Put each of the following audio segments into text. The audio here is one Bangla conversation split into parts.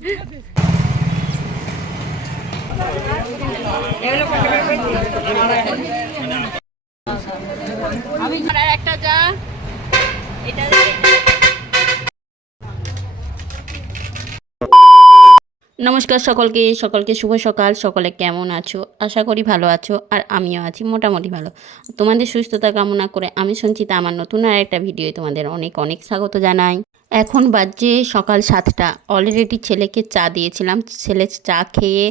আমি একটা যা এটা নমস্কার সকলকে সকলকে শুভ সকাল। সকলে কেমন আছো? আশা করি ভালো আছো, আর আমিও আছি মোটামুটি ভালো। তোমাদের সুস্থতা কামনা করে আমি সঞ্চিতা আমার নতুন আর একটা ভিডিও তোমাদের অনেক অনেক স্বাগত জানাই। এখন বাজে সকাল 7টা। অলরেডি ছেলেকে চা দিয়েছিলাম, ছেলে চা খেয়ে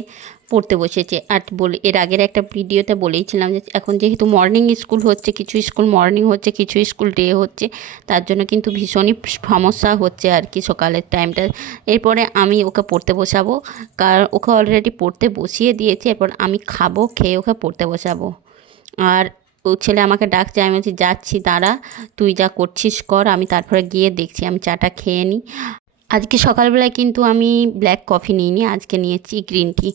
পড়তে বসেছে। আর এর আগের একটা ভিডিওতে বলেইছিলাম যে এখন যেহেতু মর্নিং স্কুল হচ্ছে, কিছু স্কুল মর্নিং হচ্ছে, কিছু স্কুল ডে হচ্ছে, তার জন্য কিন্তু ভীষণই সমস্যা হচ্ছে আর কি সকালের টাইমটা। এরপরে আমি ওকে পড়তে বসাবো, কারণ ওকে অলরেডি পড়তে বসিয়ে দিয়েছি। এরপর আমি খাবো, খেয়ে ওকে পড়তে বসাবো। আর ও ছেলে আমাকে ডাকছে, আমি বলছি যাচ্ছি, দাঁড়া, তুই যা করছিস কর, আমি তারপরে গিয়ে দেখছি। আমি চাটা খেয়ে নিই। আজকে সকালবেলায় কিন্তু আমি ব্ল্যাক কফি নিইনি, আজকে নিয়েছি গ্রিন টি।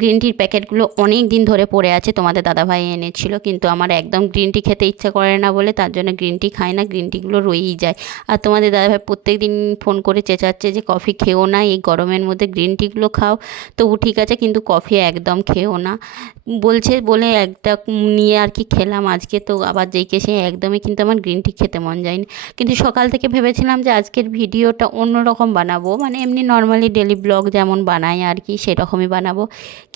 গ্রিন টির প্যাকেটগুলো অনেক দিন ধরে পড়ে আছে, তোমাদের দাদাভাই এনেছিল, কিন্তু আমার একদম গ্রিন টি খেতে ইচ্ছা করে না বলে তার জন্য গ্রিন টি খাই না। গ্রিন টিগুলো রয়েই যায়। আর তোমাদের দাদাভাই প্রত্যেক দিন ফোন করে চেঁচাচ্ছে যে কফি খেও না, এই গরমের মধ্যে গ্রিন টিগুলো খাও। তবু ঠিক আছে, কিন্তু কফি একদম খেও না বলছে বলে একটা নিয়ে আর কি খেলাম আজকে। তো আবার যেইকে সে একদমই কিন্তু আমার গ্রিন টি খেতে মন যায়নি। কিন্তু সকাল থেকে ভেবেছিলাম যে আজকের ভিডিওটা অন্যরকম বানাবো, মানে এমনি নর্মালি ডেলি ব্লগ যেমন বানাই আর কি সেরকমই বানাবো।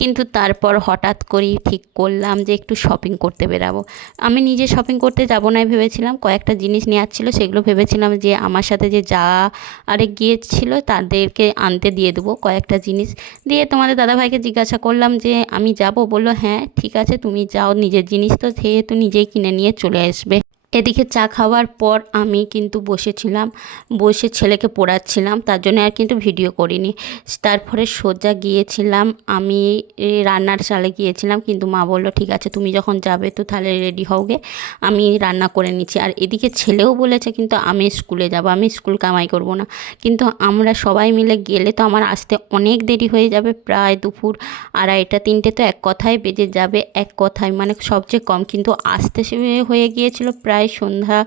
কিন্তু তারপর হঠাৎ করেই ঠিক করলাম যে একটু শপিং করতে বেরাবো। আমি নিজে শপিং করতে যাবো না ভেবেছিলাম, কয়েকটা জিনিস নেওয়ার ছিল, সেগুলো ভেবেছিলাম যে আমার সাথে যে যা আরেক গিয়েছিল তাদেরকে আনতে দিয়ে দেবো কয়েকটা জিনিস। দিয়ে তোমাদের দাদাভাইকে জিজ্ঞাসা করলাম যে আমি যাব, বললো হ্যাঁ ঠিক আছে তুমি যাও, নিজের জিনিস তো সেহেতু নিজেই কিনে নিয়ে চলে আসবে। এদিকে চা খাওয়ার পর আমি কিন্তু বসেছিলাম, বসে ছেলেকে পড়াচ্ছিলাম, তার জন্য আর কিন্তু ভিডিও করিনি। তারপরে সোজা গিয়েছিলাম আমি রান্নার চালে গিয়েছিলাম, কিন্তু মা বললো ঠিক আছে তুমি যখন যাবে তো তাহলে রেডি হওগে, আমি রান্না করে নিচ্ছি। আর এদিকে ছেলেও বলেছে কিন্তু আমি স্কুলে যাব, আমি স্কুল কামাই করব না। কিন্তু আমরা সবাই মিলে গেলে তো আমার আসতে অনেক দেরি হয়ে যাবে, প্রায় দুপুর 2:30 3টে তো এক কথায় বেজে যাবে, এক কথায় মানে সবচেয়ে কম। কিন্তু আসতে হয়ে গিয়েছিল প্রায় সন্ধ্যা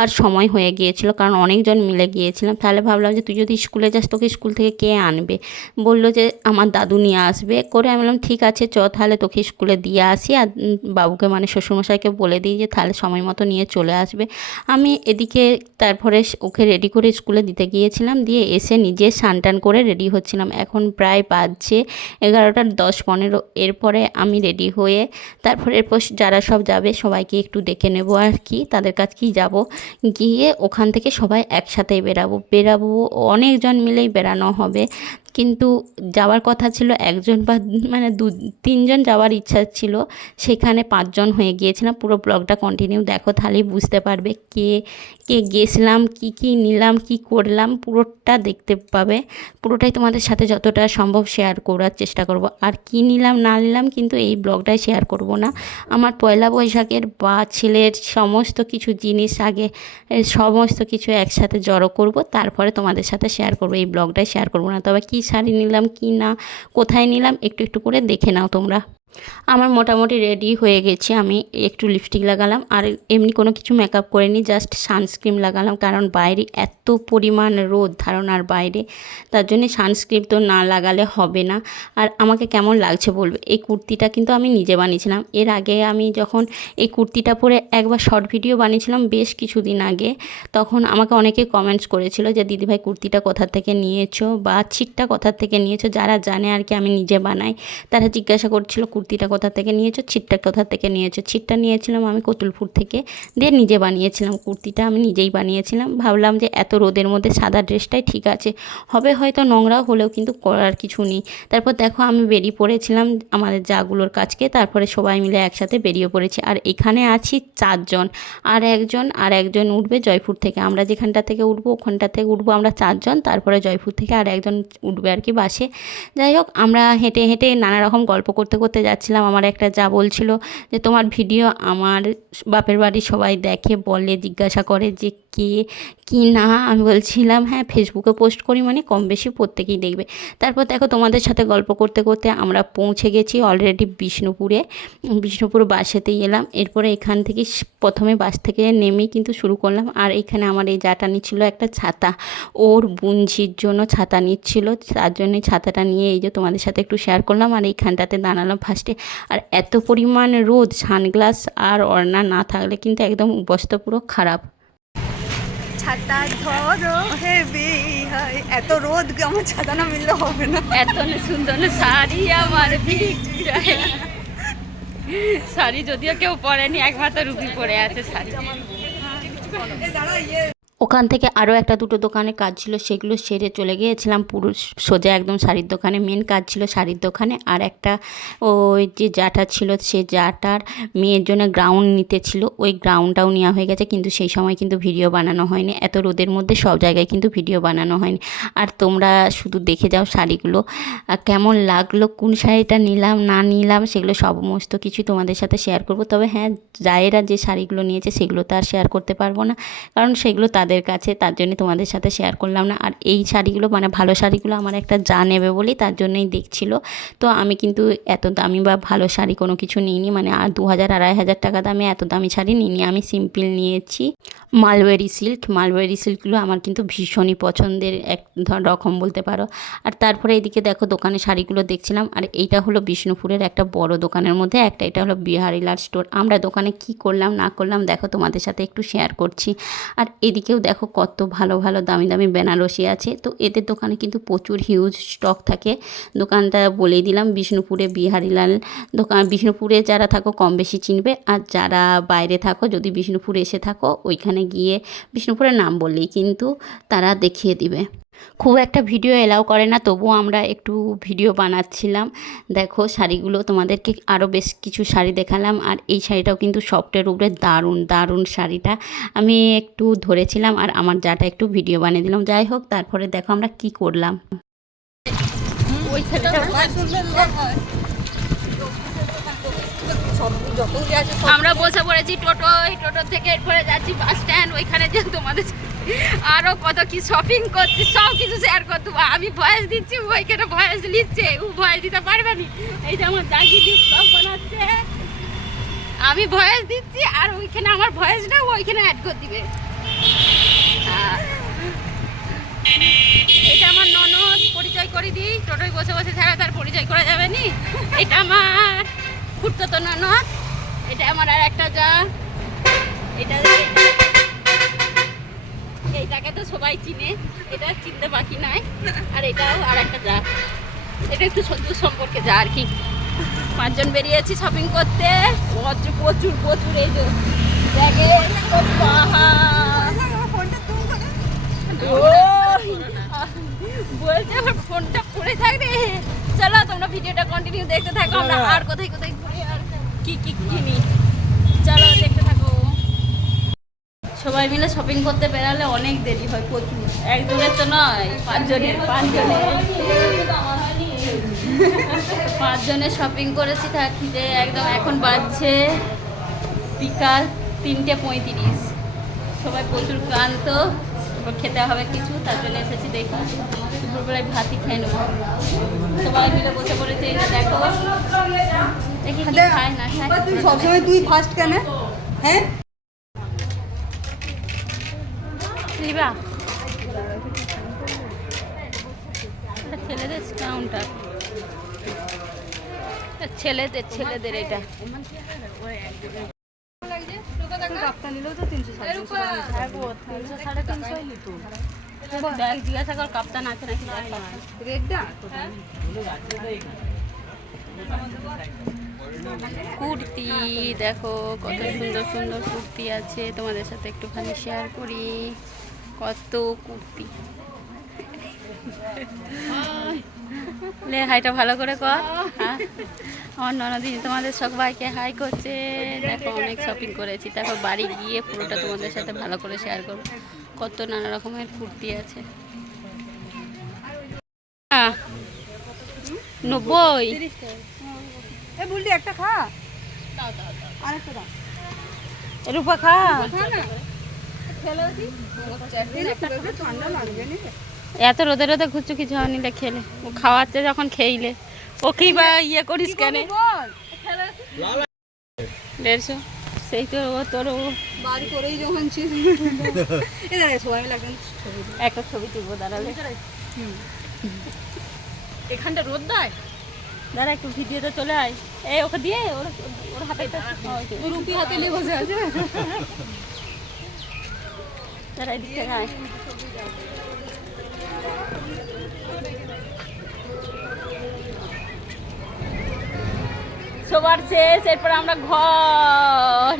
আর সময় হয়ে গিয়েছিল, কারণ অনেকজন মিলে গিয়েছিলাম। তাহলে ভাবলাম যে তুই যদি স্কুলে যাস তোকে স্কুল থেকে কে আনবে? বললো যে আমার দাদু নিয়ে আসবে করে। আমি বললাম ঠিক আছে চ তাহলে তোকে স্কুলে দিয়ে আসি, আর বাবুকে মানে শ্বশুরমশাইকে বলে দিই যে তাহলে সময় মতো নিয়ে চলে আসবে। আমি এদিকে তারপরে ওকে রেডি করে স্কুলে দিতে গিয়েছিলাম, দিয়ে এসে নিজে স্নান টান করে রেডি হচ্ছিলাম। এখন প্রায় বাজছে 11টা 10-15। এরপরে আমি রেডি হয়ে তারপরে এরপর যারা সব যাবে সবাইকে একটু ডেকে নেবো আর কি, তাদের কাছে কি যাব, গিয়ে ওখান থেকে সবাই একসাথেই বেরাবো। অনেকজন মিলেই বেরানো হবে, কিন্তু যাওয়ার কথা ছিল একজন বা মানে 2-3জন যাওয়ার ইচ্ছা ছিল, সেখানে 5জন হয়ে গিয়েছিলাম। পুরো ব্লগটা কন্টিনিউ দেখো তাহলেই বুঝতে পারবে কে কে গেছিলাম, কি নিলাম, কি করলাম, পুরোটা দেখতে পাবে। পুরোটাই তোমাদের সাথে যতটা সম্ভব শেয়ার করার চেষ্টা করব। আর কি নিলাম না নিলাম কিন্তু এই ব্লগটাই শেয়ার করব না। আমার পয়লা বৈশাখের বা ছেলের সমস্ত কিছু জিনিস আগে সমস্ত কিছু একসাথে জড়ো করব, তারপরে তোমাদের সাথে শেয়ার করব। এই ব্লগটাই শেয়ার করব না। তবে কী শাড়ি নিলাম কি না কোথায় নিলাম একটু একটু করে দেখে নাও তোমরা। আমার মোটামুটি রেডি হয়ে গেছি, আমি একটু লিপস্টিক লাগালাম, আর এমনি কোনো কিছু মেকআপ করিনি, জাস্ট সানস্ক্রিন লাগালাম, কারণ বাইরে এত পরিমাণ রোদ ধারণার বাইরে, তার জন্য সানস্ক্রিন তো না লাগালে হবে না। আর আমাকে কেমন লাগছে বলবে। এই কুর্তিটা কিন্তু আমি নিজে বানিয়েছিলাম। এর আগে আমি যখন এই কুর্তিটা পরে একবার শর্ট ভিডিও বানিয়েছিলাম বেশ কিছুদিন আগে, তখন আমাকে অনেকে কমেন্টস করেছিল যে দিদিভাই কুর্তিটা কোথা থেকে নিয়েছো বা ছিটটা কোথা থেকে নিয়েছো। যারা জানে আর কি আমি নিজে বানাই, তারা জিজ্ঞাসা করছিল কুর্তিটা কোথা থেকে নিয়েছো, ছিটটা কোথা থেকে নিয়েছো। ছিটটা নিয়েছিলাম আমি কতুলপুর থেকে, দিয়ে নিজে বানিয়েছিলাম। কুর্তিটা আমি নিজেই বানিয়েছিলাম। ভাবলাম যে এত রোদের মধ্যে সাদা ড্রেসটাই ঠিক আছে, হবে হয়তো নোংরা হলেও কিন্তু করার কিছু নেই। তারপর দেখো আমি বেরিয়ে পড়েছিলাম আমাদের জাগুলোর কাছকে, তারপরে সবাই মিলে একসাথে বেরিয়ে পড়েছি। আর এখানে আছি 4জন, আর একজন উঠবে জয়পুর থেকে। আমরা যেখানটা থেকে উঠবো ওখানটা থেকে উঠবো আমরা 4জন, তারপরে জয়পুর থেকে আর একজন উঠবে আর কি বাসে। যাই হোক আমরা হেঁটে হেঁটে নানা রকম গল্প করতে করতে যাচ্ছিলাম। আমার একটা যা বলছিল যে তোমার ভিডিও আমার বাপের বাড়ির সবাই দেখে, বলে, জিজ্ঞাসা করে যে কে কি না। আমি বলছিলাম হ্যাঁ ফেসবুকে পোস্ট করি মানে কম বেশি প্রত্যেকেই দেখবে। তারপর দেখো তোমাদের সাথে গল্প করতে করতে আমরা পৌঁছে গেছি অলরেডি বিষ্ণুপুরে। বিষ্ণুপুর বাসেতেই এলাম। এরপরে এখান থেকে প্রথমে বাস থেকে নেমেই কিন্তু শুরু করলাম। আর এখানে আমার এই জাটা নিচ্ছিল একটা ছাতা, ওর বুনঝির জন্য ছাতা নিচ্ছিল, তার জন্যই ছাতাটা নিয়ে এই যে তোমাদের সাথে একটু শেয়ার করলাম। আর এইখানটাতে দাঁড়ালাম ফার্স্টে। আর এত পরিমাণ রোদ, সানগ্লাস আর ওড়না না থাকলে কিন্তু একদম অবস্থা পুরো খারাপ। ছাতা ধরো হে বিহাই, এত রোদ আমার ছাতা না মিললে হবে না। এত সুন্দর শাড়ি আমার শাড়ি যদিও কেউ পরেনি, একমাত্র রুবি পরে আছে শাড়ি। ওখান থেকে আরও একটা দুটো দোকানে কাজ ছিল, সেগুলো সেরে চলে গিয়েছিলাম পুরো সোজা একদম শাড়ির দোকানে। মেন কাজ ছিল শাড়ির দোকানে। আর একটা ওই যে জাটা ছিল, সে জাটার মেয়ের জন্য গ্রাউন্ড নিতে ছিল, ওই গ্রাউন্ডটাও নেওয়া হয়ে গেছে, কিন্তু সেই সময় কিন্তু ভিডিও বানানো হয়নি। এত রোদের মধ্যে সব জায়গায় কিন্তু ভিডিও বানানো হয়নি। আর তোমরা শুধু দেখে যাও শাড়িগুলো কেমন লাগলো, কোন শাড়িটা নিলাম না নিলাম সেগুলো সমস্ত কিছু তোমাদের সাথে শেয়ার করব। তবে হ্যাঁ, জায়েরা যে শাড়িগুলো নিয়েছে সেগুলো তো আর শেয়ার করতে পারবো না, কারণ সেগুলো তাদের কাছে, তার জন্য তোমাদের সাথে শেয়ার করলাম না। আর এই শাড়িগুলো মানে ভালো শাড়িগুলো আমার একটা যা নেবে বলেই তার জন্যই দেখছিল। তো আমি কিন্তু এত দামি বা ভালো শাড়ি কোনো কিছু নিইনি, মানে আর 2000-2500 টাকা দামে এত দামি শাড়ি নিইনি। আমি সিম্পল নিয়েছি মালওয়ারি সিল্ক। মালওয়ারি সিল্কগুলো আমার কিন্তু ভীষণই পছন্দের এক রকম বলতে পারো। আর তারপরে এদিকে দেখো দোকানে শাড়িগুলো দেখছিলাম। আর এইটা হলো বিষ্ণুপুরের একটা বড় দোকানের মধ্যে একটা, এটা হলো বিহারিলাল স্টোর। আমরা দোকানে কি করলাম না করলাম দেখো তোমাদের সাথে একটু শেয়ার করছি। আর এদিকেও দেখো কত ভালো ভালো দামি দামি বেনারসি আছে। তো এদের দোকানে কিন্তু প্রচুর হিউজ স্টক থাকে। দোকানটা বলেই দিলাম, বিষ্ণুপুরে বিহারিলাল দোকান। বিষ্ণুপুরে যারা থাকো কম বেশি চিনবে, আর যারা বাইরে থাকো যদি বিষ্ণুপুরে এসে থাকো ওইখানে গিয়ে বিষ্ণুপুরের নাম বললেই কিন্তু তারা দেখিয়ে দিবে। খুব একটা ভিডিও এলাও করে না, তবুও আমরা একটু ভিডিও বানাচ্ছিলাম। দেখো শাড়িগুলো তোমাদেরকে আরও বেশ কিছু শাড়ি দেখালাম। আর এই শাড়িটাও কিন্তু সফটের উপরে দারুণ দারুণ শাড়িটা আমি একটু ধরেছিলাম, আর আমার যাটা একটু ভিডিও বানিয়ে দিলাম। যাই হোক, তারপরে দেখো আমরা কি করলাম। ওই আমরা বসে পড়েছি টোটো, এই টোটো থেকে এরপরে যাচ্ছি বাস স্ট্যান্ড। ওইখানে যে তোমাদের আরও কত কি শপিং করছি সব কিছু শেয়ার করতে। আমি ভয়েস দিচ্ছি, ওইখানে ভয়েস নিচ্ছে, ও ভয়েস দিতে পারবে না। এই যে আমার দাদি সব বানাচ্ছে, আমি ভয়েস দিচ্ছি আর ওইখানে আমার ভয়েসটা ওইখানে অ্যাড করে দিবে। এটা আমার ননদ, পরিচয় করে দিই। টোটোয় বসে বসে ছাড়া তার পরিচয় করা যাবে নি। এটা আমার খুঁড়তো ননদ, এটা আমার আর একটা যা। এটা এইটাকে তো সবাই চিনে, এটা চিনতে বাকি নাই। আর এটাও আর একটা যা, এটা একটু সদ্যুর সম্পর্কে যা আর কি। 5 জন বেরিয়েছি শপিং করতে। প্রচুর প্রচুর প্রচুর এই যে দেখেন বলতে আমার ফোনটা পড়ে থাকবে। চলো তোমরা ভিডিওটা কন্টিনিউ দেখতে থাকো, আমরা আর কোথায় কোথায় ঘুরি আর কি কি কিনি, চলো দেখতে থাকো। সবাই মিলে শপিং করতে বেরালে অনেক দেরি হয়, প্রচুর। একজনের তো নয়, 5 জনের 5 জনের শপিং করেছি। থাকি যে একদম এখন বাজছে বিকাল 3:35। সবাই প্রচুর ক্লান্ত, খেতে হবে কিছু, তার জন্য এসেছি। দেখি দুপুরবেলায় ভাতই খেয়ে নেবো। সবাই মিলে বসে পড়েছে, এই যে দেখো দেখি কি খায় না খায়। তুই সবসময় তুই ফার্স্ট কেন? হ্যাঁ রিবা, ছেলেদের কাউন্টার, ছেলেদের ছেলেদের এটা জিজ্ঞাসা কর কাপ্তান আছে নাকি। কুর্তি দেখো কত সুন্দর সুন্দর কুর্তি আছে, তোমাদের সাথে একটুখানি শেয়ার করি। কত কুর্তি, লে হাইটা ভালো করে কর। হ্যাঁ, আমার ননদি তোমাদের সবাইকে হাই করছে। দেখো অনেক শপিং করেছি, তারপর বাড়ি গিয়ে পুরোটা তোমাদের সাথে ভালো করে শেয়ার করবো। কত নানা রকমের কুর্তি আছে। 90 বললি একটা খা, আরেকটা দাও। রূপা খা, ঠান্ডা লাগবে না এত রোদে রোদে ঘুরছো কিছু হয়নি রে খেলে ও খাওয়াচ্ছে যখন খেইলে ওকেই বা ইয়ে করিস কেন 150 সেই তো ও তোর ও বাড়ি করেই যখন ছিল এদারে সবাই মিলে একদম ছবি একটা ছবি তুলবো দাঁড়ালে এখানটা রোদ দেয় দাঁড়া একটু ভিডিওতে চলে আয় এই ওকে দিয়ে ওর ওর হাতে রুটি হাতে নিয়ে বসে আছে দাঁড়া এদিক থেকে আয় সবার শেষ এরপর আমরা ঘর